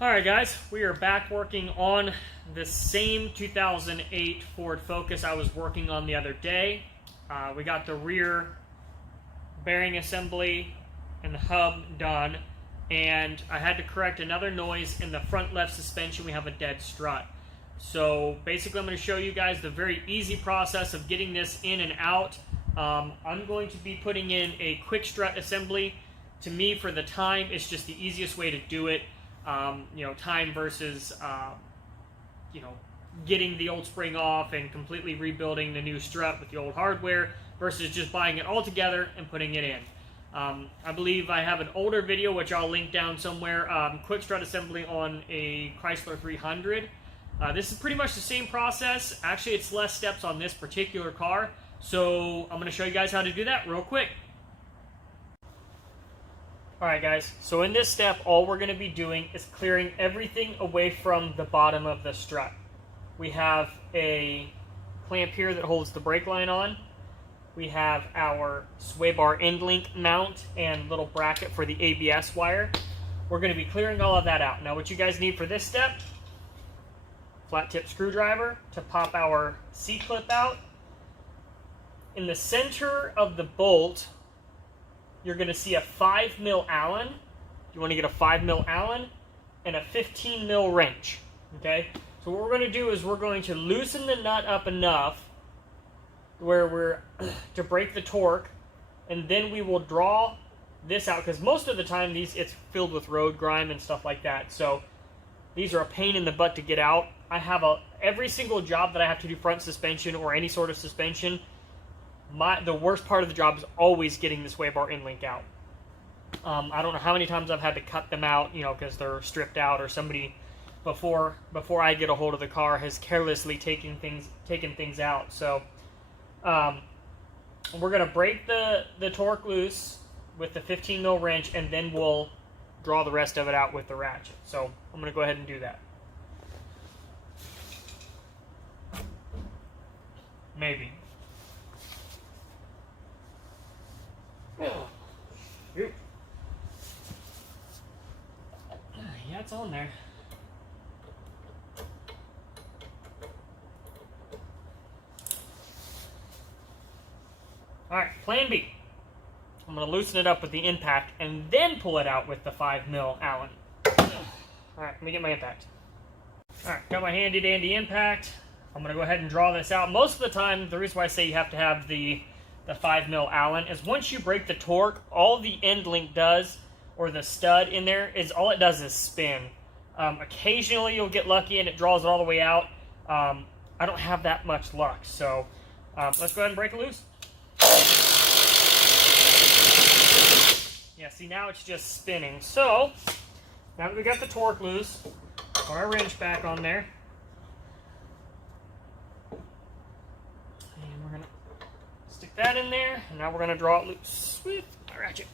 Alright guys, we are back working on the same 2008 Ford Focus I was working on the other day. We got the rear bearing assembly and the hub done, and I had to correct another noise in the front left suspension. We have a dead strut. So basically I'm going to show you guys the very easy process of getting this in and out. I'm going to be putting in a quick strut assembly. To me, for the time, it's just the easiest way to do it. Time versus, getting the old spring off and completely rebuilding the new strut with the old hardware versus just buying it all together and putting it in. I believe I have an older video, which I'll link down somewhere, quick strut assembly on a Chrysler 300. This is pretty much the same process. Actually, it's less steps on this particular car. So I'm going to show you guys how to do that real quick. Alright guys, so in this step, all we're going to be doing is clearing everything away from the bottom of the strut. We have a clamp here that holds the brake line on. We have our sway bar end link mount and little bracket for the ABS wire. We're going to be clearing all of that out. Now what you guys need for this step, flat tip screwdriver to pop our C-clip out. In the center of the bolt, you're going to see a 5mm Allen. You want to get a 5mm Allen and a 15mm wrench. Okay? So what we're going to do is we're going to loosen the nut up enough where we're to break the torque, and then we will draw this out, because most of the time it's filled with road grime and stuff like that. So these are a pain in the butt to get out. I have every single job that I have to do front suspension or any sort of suspension, the worst part of the job is always getting the sway bar end link out. I don't know how many times I've had to cut them out, because they're stripped out, or somebody before I get a hold of the car has carelessly taken things out. So we're gonna break the torque loose with the 15mm wrench, and then we'll draw the rest of it out with the ratchet. So I'm gonna go ahead and do that. Maybe. Oh, shoot. Yeah, it's on there. Alright, plan B. I'm going to loosen it up with the impact and then pull it out with the 5mm Allen. Alright, let me get my impact. Alright, got my handy dandy impact. I'm going to go ahead and draw this out. Most of the time, the reason why I say you have to have the 5mm Allen is once you break the torque, all the end link does, or the stud in there, is all it does is spin. Occasionally you'll get lucky and it draws it all the way out. I don't have that much luck, so let's go ahead and break it loose. Yeah, see, now it's just spinning. So now that we got the torque loose, put our wrench back on there. Stick that in there, and now we're going to draw it loose with my ratchet.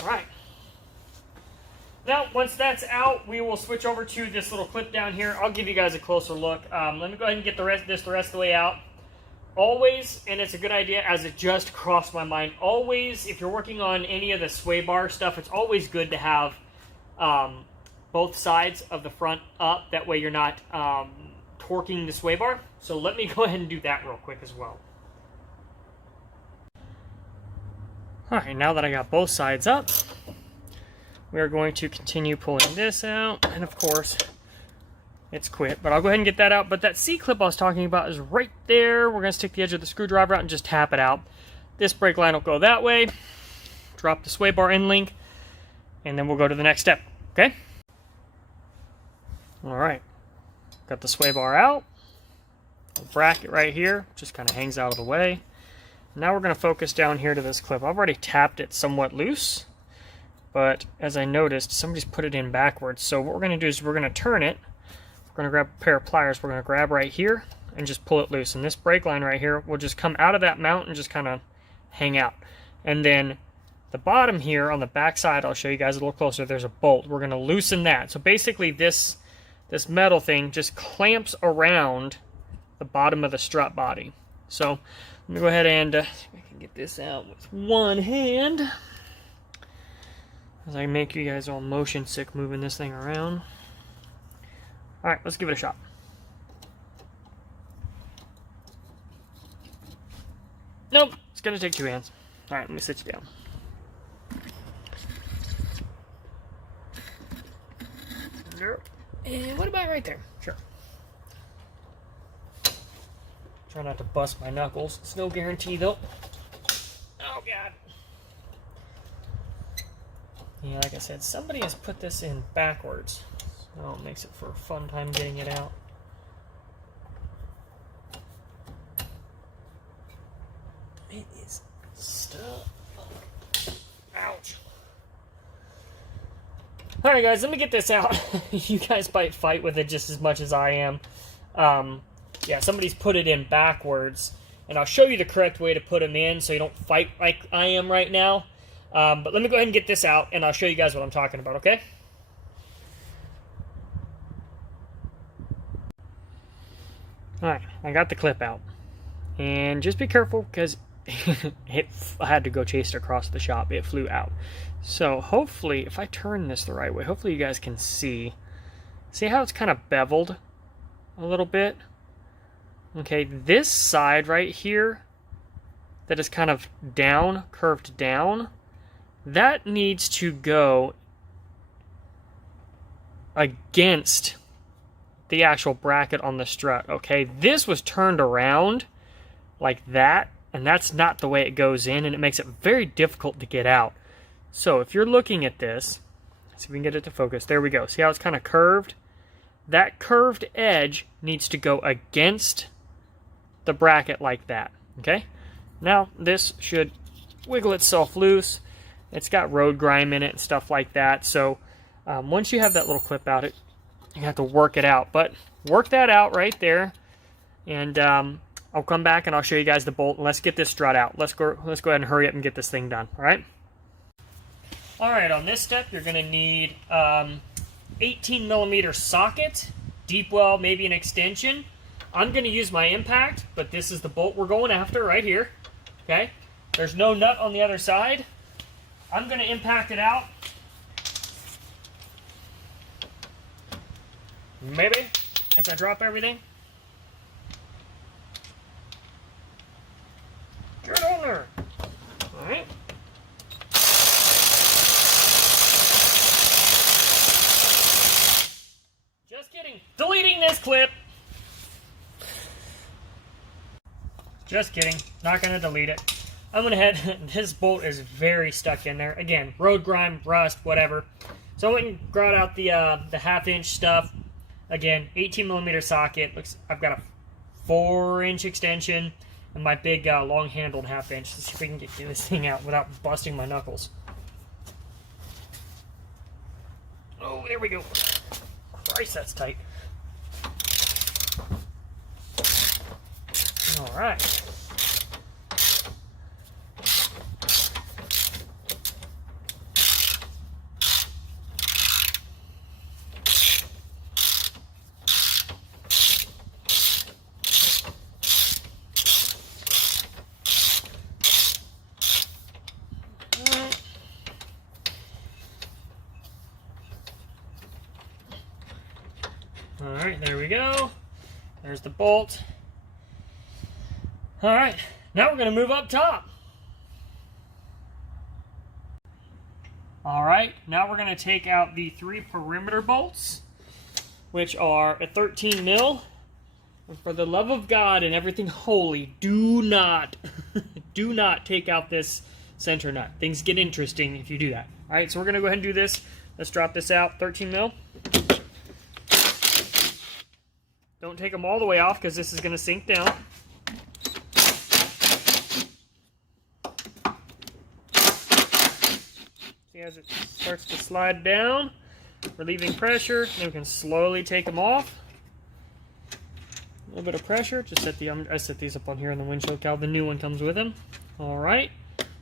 Alright. Now, once that's out, we will switch over to this little clip down here. I'll give you guys a closer look. Let me go ahead and get the rest of the way out. Always, and it's a good idea as it just crossed my mind, always, if you're working on any of the sway bar stuff, it's always good to have both sides of the front up. That way you're not torquing the sway bar. So let me go ahead and do that real quick as well. Alright, now that I got both sides up, we're going to continue pulling this out, and of course, it's quit, but I'll go ahead and get that out. But that C-clip I was talking about is right there. We're going to stick the edge of the screwdriver out and just tap it out. This brake line will go that way. Drop the sway bar end link, and then we'll go to the next step, okay? Alright, got the sway bar out. The bracket right here just kind of hangs out of the way. Now we're going to focus down here to this clip. I've already tapped it somewhat loose, but as I noticed, somebody's put it in backwards. So what we're going to do is we're going to turn it. We're going to grab a pair of pliers. We're going to grab right here and just pull it loose. And this brake line right here will just come out of that mount and just kind of hang out. And then The bottom here on the back side, I'll show you guys a little closer, there's a bolt. We're going to loosen that. So basically this metal thing just clamps around the bottom of the strut body. So let me go ahead and see if I can get this out with one hand, as I make you guys all motion sick moving this thing around. All right, let's give it a shot. Nope, it's going to take 2 hands. All right, let me sit you down. And what about right there? Sure. Try not to bust my knuckles. It's no guarantee though. Oh god. Yeah, like I said, somebody has put this in backwards. So it makes it for a fun time getting it out. It is stuck. Ouch. Alright guys, let me get this out. You guys might fight with it just as much as I am. Yeah, somebody's put it in backwards. And I'll show you the correct way to put them in so you don't fight like I am right now. But let me go ahead and get this out and I'll show you guys what I'm talking about, okay? Alright, I got the clip out. And just be careful because I had to go chase it across the shop. It flew out. So hopefully, if I turn this the right way, hopefully you guys can see. See how it's kind of beveled a little bit? Okay, this side right here that is kind of down, curved down, that needs to go against the actual bracket on the strut. Okay, this was turned around like that, and that's not the way it goes in, and it makes it very difficult to get out. So if you're looking at this, let's see if we can get it to focus. There we go. See how it's kind of curved? That curved edge needs to go against the bracket like that. Okay? Now this should wiggle itself loose. It's got road grime in it and stuff like that. So once you have that little clip out, you have to work it out. But work that out right there, and I'll come back and I'll show you guys the bolt. And let's get this strut out. Let's go ahead and hurry up and get this thing done. All right. All right. On this step, you're going to need 18mm socket, deep well, maybe an extension. I'm going to use my impact, but this is the bolt we're going after right here. Okay. There's no nut on the other side. I'm going to impact it out. Maybe as I drop everything. Get on there. All right. Just kidding. Deleting this clip. Just kidding. Not going to delete it. I'm going to head. This bolt is very stuck in there. Again, road grime, rust, whatever. So I went and brought out the 1/2-inch stuff. Again, 18mm socket. Looks. I've got a 4-inch extension and my big long-handled 1/2-inch. Let's see if we can get this thing out without busting my knuckles. Oh, there we go. Christ, that's tight. All right. Alright, there we go. There's the bolt. Alright, now we're going to move up top. Alright, now we're going to take out the 3 perimeter bolts, which are a 13mm. And for the love of God and everything holy, do not, do not take out this center nut. Things get interesting if you do that. Alright, so we're going to go ahead and do this. Let's drop this out, 13mm. Don't take them all the way off because this is going to sink down. See, as it starts to slide down, relieving pressure, then we can slowly take them off. A little bit of pressure. Just set I set these up on here in the windshield cowl. The new one comes with them. All right.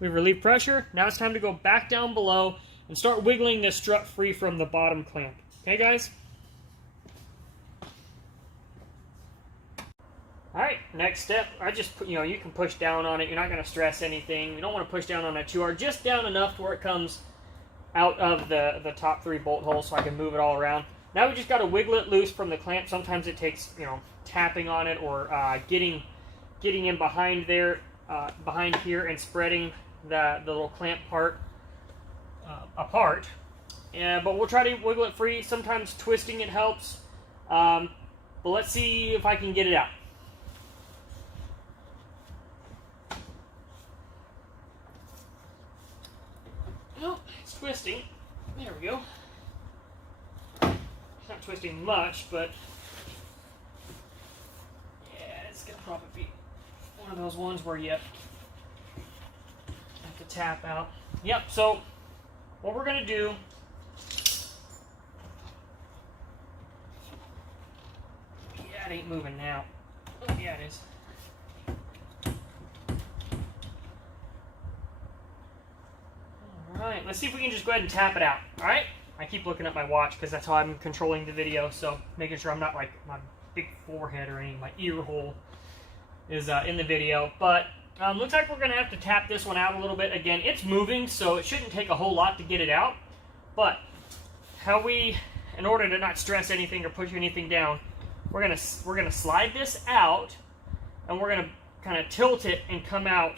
We've relieved pressure. Now it's time to go back down below and start wiggling this strut free from the bottom clamp. Okay, guys? Alright, next step, I just put, you can push down on it. You're not going to stress anything. You don't want to push down on it too hard. Just down enough to where it comes out of the top 3 bolt holes so I can move it all around. Now we just got to wiggle it loose from the clamp. Sometimes it takes, tapping on it or getting in behind there, behind here and spreading the little clamp part apart. But we'll try to wiggle it free. Sometimes twisting it helps. But let's see if I can get it out. Oh, it's twisting. There we go. It's not twisting much, but yeah, it's gonna probably be one of those ones where you have to tap out. Yep, so what we're gonna do, yeah, it ain't moving now. Oh, yeah, it is. Alright, let's see if we can just go ahead and tap it out. Alright? I keep looking at my watch because that's how I'm controlling the video, so making sure I'm not like my big forehead or any of my ear hole is in the video. But looks like we're going to have to tap this one out a little bit. Again, it's moving, so it shouldn't take a whole lot to get it out. But in order to not stress anything or push anything down, we're gonna slide this out, and we're gonna kind of tilt it and come out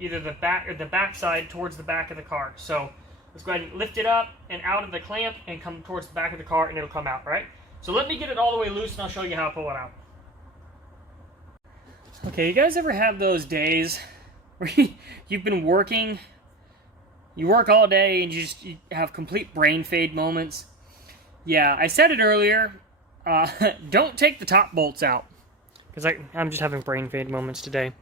either the back or the back side towards the back of the car. So let's go ahead and lift it up and out of the clamp and come towards the back of the car, and it'll come out, right? So let me get it all the way loose and I'll show you how to pull it out. Okay, you guys ever have those days where you've been working, you work all day and you have complete brain fade moments? Yeah, I said it earlier, don't take the top bolts out, because I'm just having brain fade moments today.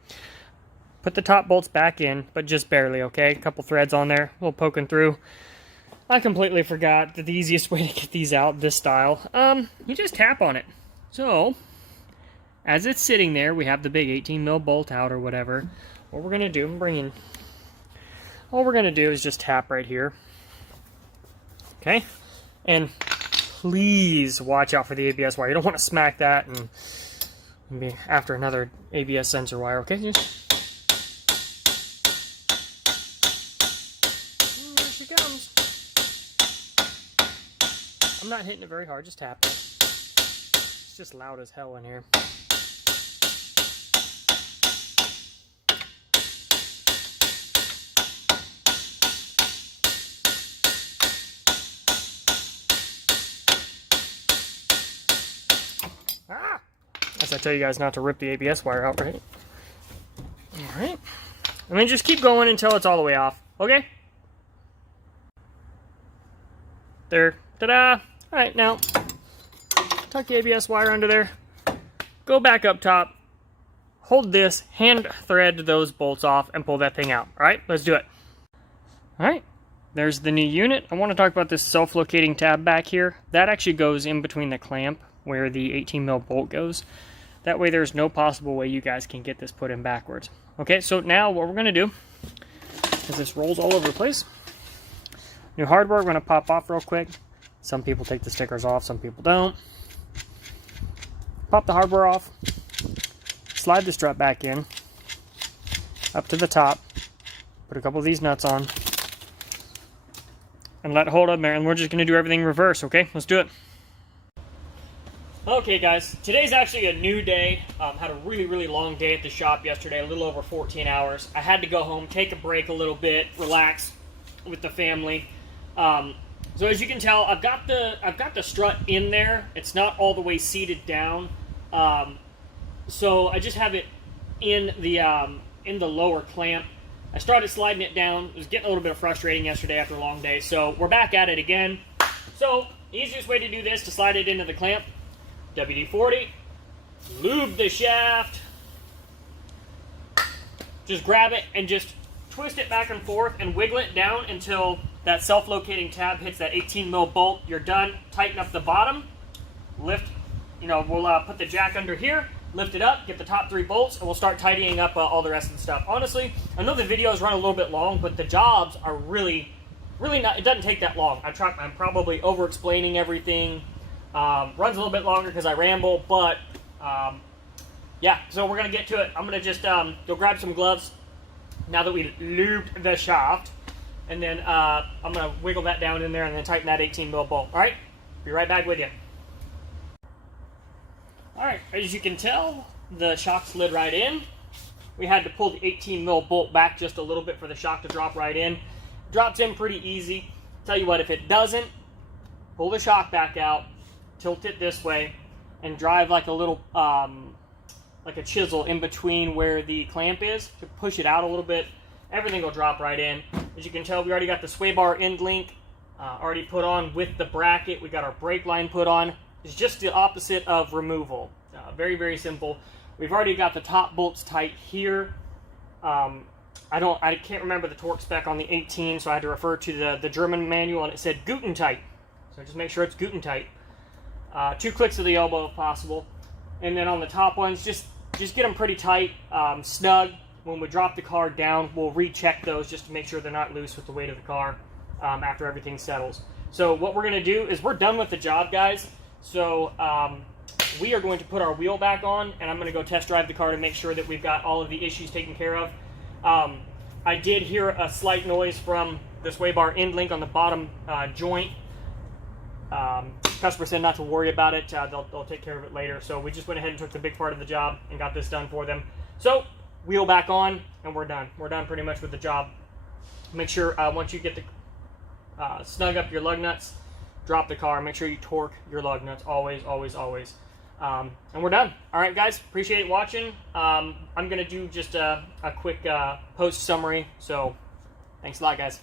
Put the top bolts back in, but just barely, okay? A couple threads on there, a little poking through. I completely forgot that the easiest way to get these out, this style, you just tap on it. So, as it's sitting there, we have the big 18 mil bolt out or whatever. What we're going to do, all we're going to do is just tap right here. Okay? And please watch out for the ABS wire. You don't want to smack that and be after another ABS sensor wire, okay? Just I'm not hitting it very hard, just tap it. It's just loud as hell in here. As I tell you guys not to rip the ABS wire out, right? Alright. And then just keep going until it's all the way off, okay? There. Ta-da! Alright, now, tuck the ABS wire under there, go back up top, hold this, hand thread those bolts off, and pull that thing out. Alright, let's do it. Alright, there's the new unit. I want to talk about this self-locating tab back here. That actually goes in between the clamp where the 18 mil bolt goes. That way there's no possible way you guys can get this put in backwards. Okay, so now what we're going to do is this rolls all over the place. New hardware, we're going to pop off real quick. Some people take the stickers off, some people don't. Pop the hardware off. Slide the strut back in. Up to the top. Put a couple of these nuts on. And let it hold up there. And we're just going to do everything reverse, okay? Let's do it. Okay, guys. Today's actually a new day. Had a really, really long day at the shop yesterday. A little over 14 hours. I had to go home, take a break a little bit, relax with the family. So as you can tell, I've got the strut in there. It's not all the way seated down, so I just have it in the lower clamp. I started sliding it down. It was getting a little bit frustrating yesterday after a long day, so we're back at it again. So the easiest way to do this, to slide it into the clamp, WD-40, lube the shaft, just grab it and just twist it back and forth and wiggle it down until that self-locating tab hits that 18 mil bolt. You're done. Tighten up the bottom. Lift, we'll put the jack under here. lift it up, get the top 3 bolts, and we'll start tidying up all the rest of the stuff. Honestly, I know the videos run a little bit long, but the jobs are really not, it doesn't take that long. I'm probably over-explaining everything. Runs a little bit longer because I ramble, but yeah, so we're going to get to it. I'm going to just go grab some gloves now that we lubed the shaft, and then I'm going to wiggle that down in there and then tighten that 18mm bolt. All right, be right back with you. All right, as you can tell, the shock slid right in. We had to pull the 18mm bolt back just a little bit for the shock to drop right in. Drops in pretty easy. Tell you what, if it doesn't, pull the shock back out, tilt it this way, and drive like a little, like a chisel in between where the clamp is to push it out a little bit. Everything will drop right in. As you can tell, we already got the sway bar end link already put on with the bracket. We got our brake line put on. It's just the opposite of removal. Very, very simple. We've already got the top bolts tight here. I can't remember the torque spec on the 18, so I had to refer to the German manual, and it said Guten tight. So just make sure it's Guten tight. 2 clicks of the elbow if possible. And then on the top ones, just get them pretty tight, snug. When we drop the car down, we'll recheck those just to make sure they're not loose with the weight of the car after everything settles. So what we're going to do is we're done with the job, guys. So we are going to put our wheel back on, and I'm going to go test drive the car to make sure that we've got all of the issues taken care of. I did hear a slight noise from the sway bar end link on the bottom joint. Customer said not to worry about it. They'll take care of it later. So we just went ahead and took the big part of the job and got this done for them. So wheel back on, and we're done. We're done pretty much with the job. Make sure once you get the snug up your lug nuts, drop the car. Make sure you torque your lug nuts always, always, always. And we're done. All right, guys. Appreciate watching. I'm going to do just a quick post summary. So thanks a lot, guys.